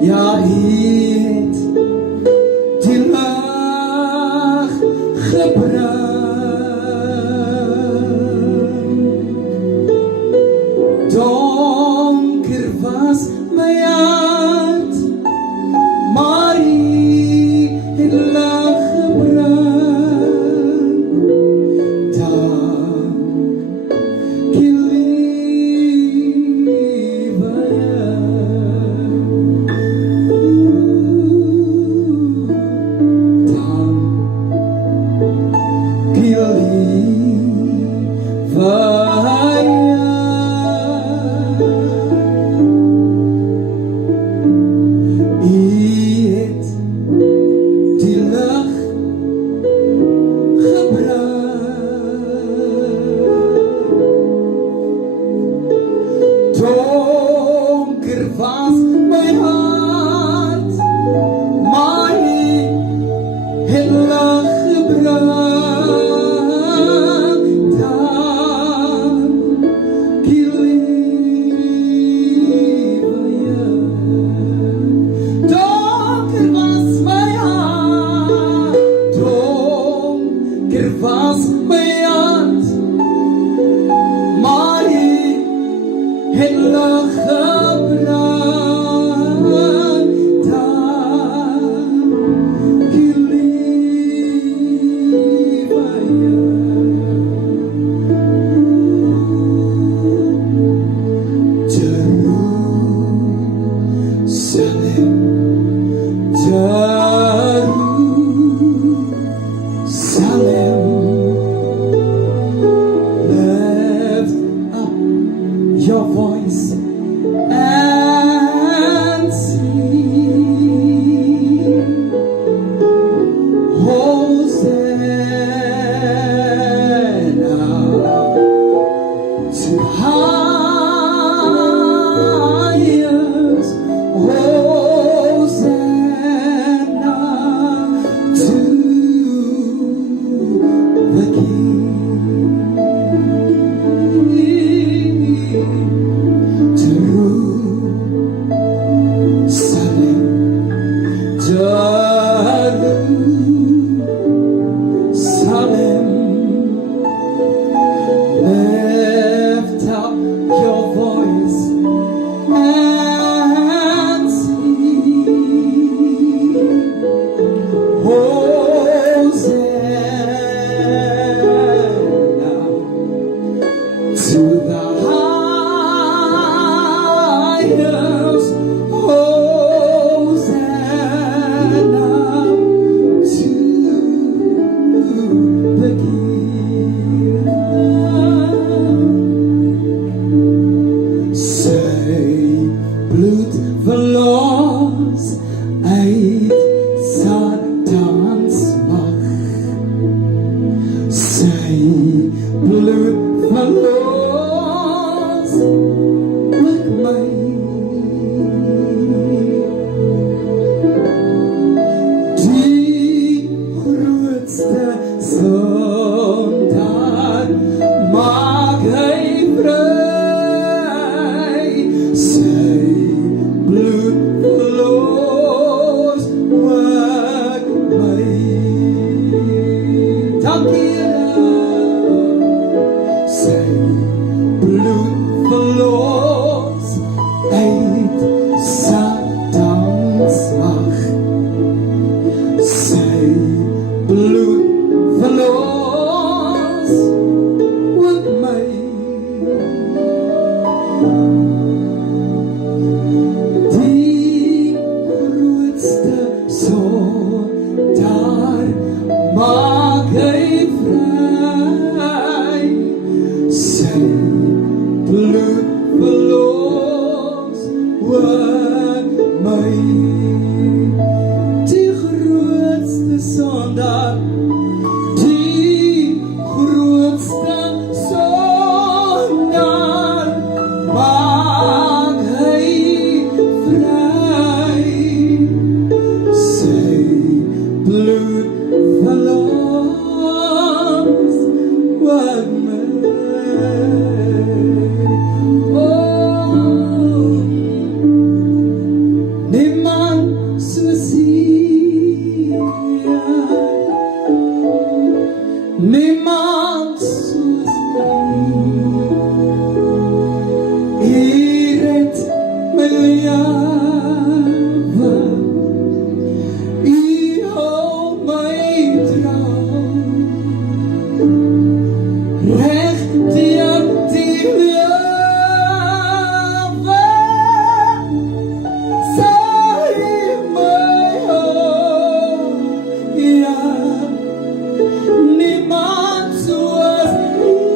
Ja, het die lag gebrand. Donker was my hart, maar het lag gebrand. Dank je lieve Donker was my hart, maar het lag gebrand. Dank je lieve Donker was my hart, donker was my hart, maar het lag gebrand. Dank je lieve Jerusalem, Jerusalem, lift up your voice and sing. Hosanna to highest. Hosanna to the King. Jerusalem, lift up your voice and sing. Hosanna to the highest. Hosanna to the King. Sy bloed verlos uit Satans mag. Sy bloed verlos ook my. Die grootste sondaar maak hy vry. Sy bloed verlos ook my. Dankie sy bloed verlos uit Satans mag. Sy bloed verlos ook my. Die grootste sondaar maak hy vry. Sy bloed verlos He